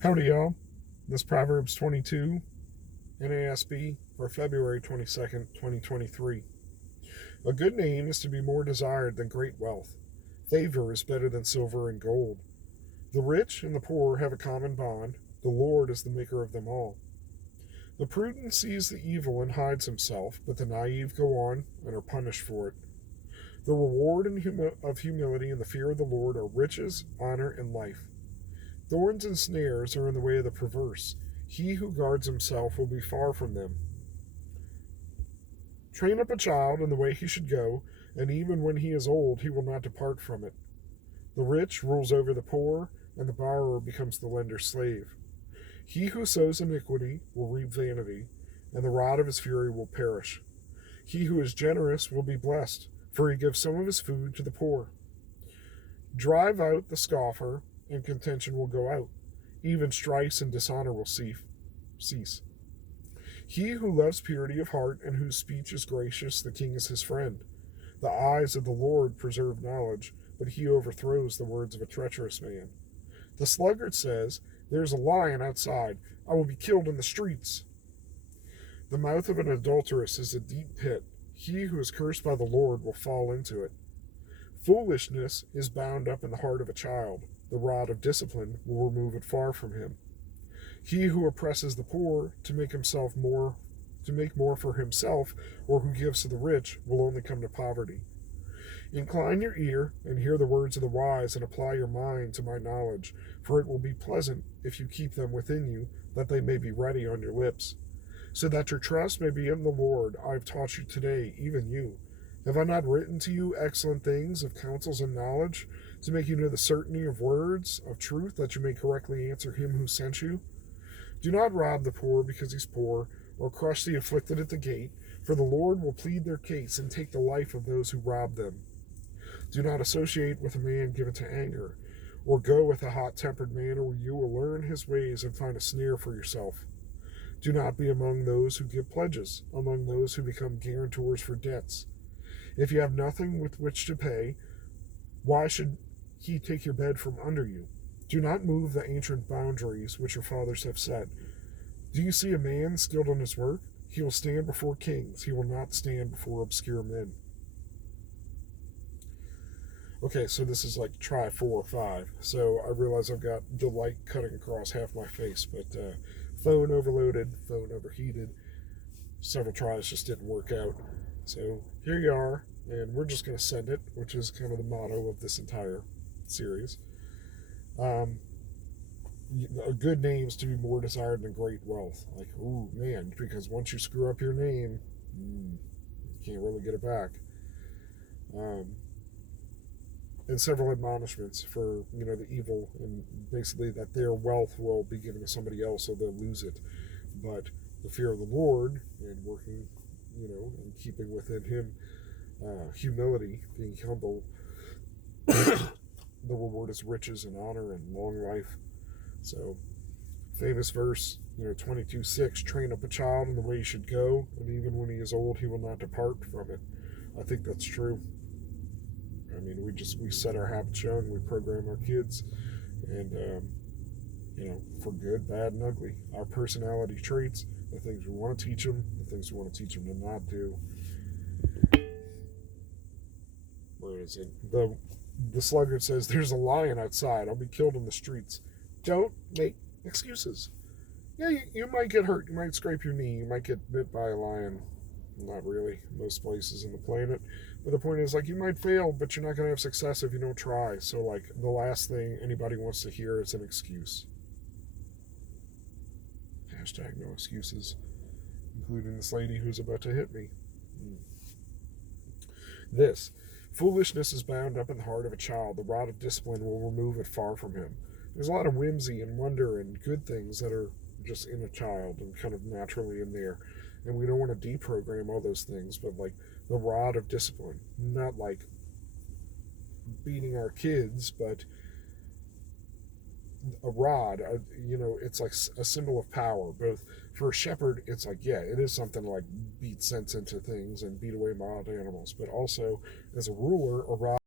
Howdy, y'all. This Proverbs 22, NASB, for February 22nd, 2023. A good name is to be more desired than great wealth. Favor is better than silver and gold. The rich and the poor have a common bond. The Lord is the maker of them all. The prudent sees the evil and hides himself, but the naive go on and are punished for it. The reward of humility and the fear of the Lord are riches, honor, and life. Thorns and snares are in the way of the perverse. He who guards himself will be far from them. Train up a child in the way he should go, and even when he is old, he will not depart from it. The rich rules over the poor, and the borrower becomes the lender's slave. He who sows iniquity will reap vanity, and the rod of his fury will perish. He who is generous will be blessed, for he gives some of his food to the poor. Drive out the scoffer, and contention will go out. Even strife and dishonor will cease. He who loves purity of heart and whose speech is gracious, the king is his friend. The eyes of the Lord preserve knowledge, but he overthrows the words of a treacherous man. The sluggard says, "There is a lion outside. I will be killed in the streets." The mouth of an adulteress is a deep pit. He who is cursed by the Lord will fall into it. Foolishness is bound up in the heart of a child. The rod of discipline will remove it far from him. He who oppresses the poor to make more for himself, or who gives to the rich, will only come to poverty. Incline your ear and hear the words of the wise, and apply your mind to my knowledge, for it will be pleasant if you keep them within you, that they may be ready on your lips. So that your trust may be in the Lord, I have taught you today, even you. Have I not written to you excellent things of counsels and knowledge, to make you know the certainty of words of truth, that you may correctly answer him who sent you? Do not rob the poor because he's poor, or crush the afflicted at the gate, for the Lord will plead their case and take the life of those who rob them. Do not associate with a man given to anger, or go with a hot-tempered man, or you will learn his ways and find a snare for yourself. Do not be among those who give pledges, among those who become guarantors for debts. If you have nothing with which to pay, why should he take your bed from under you? Do not move the ancient boundaries which your fathers have set. Do you see a man skilled in his work? He will stand before kings. He will not stand before obscure men. Okay, so this is like try 4 or 5. So I realize I've got the light cutting across half my face, but phone overloaded, phone overheated. Several tries just didn't work out. So here you are, and we're just going to send it, which is kind of the motto of this entire series. A good name is to be more desired than great wealth. Like, ooh, man, because once you screw up your name, you can't really get it back. And several admonishments for, the evil, and basically that their wealth will be given to somebody else, so they'll lose it. But the fear of the Lord and working, and keeping within him humility, being humble, the reward is riches and honor and long life. So, famous verse, 22:6, train up a child in the way he should go, and even when he is old, he will not depart from it. I think that's true. I mean, we set our habits young, we program our kids, and, for good, bad, and ugly. Our personality traits, the things we want to teach them, the things we want to teach them to not do. Where is it? The sluggard says, "There's a lion outside. I'll be killed in the streets." Don't make excuses. Yeah, you might get hurt. You might scrape your knee. You might get bit by a lion. Not really, most places on the planet. But the point is, you might fail, but you're not going to have success if you don't try. So, the last thing anybody wants to hear is an excuse. Hashtag no excuses. Including this lady who's about to hit me. This. Foolishness is bound up in the heart of a child. The rod of discipline will remove it far from him. There's a lot of whimsy and wonder and good things that are just in a child and kind of naturally in there. And we don't want to deprogram all those things, but the rod of discipline. Not like beating our kids, but a rod, it's like a symbol of power. Both for a shepherd, it's it is something to beat sense into things and beat away wild animals. But also, as a ruler, a rod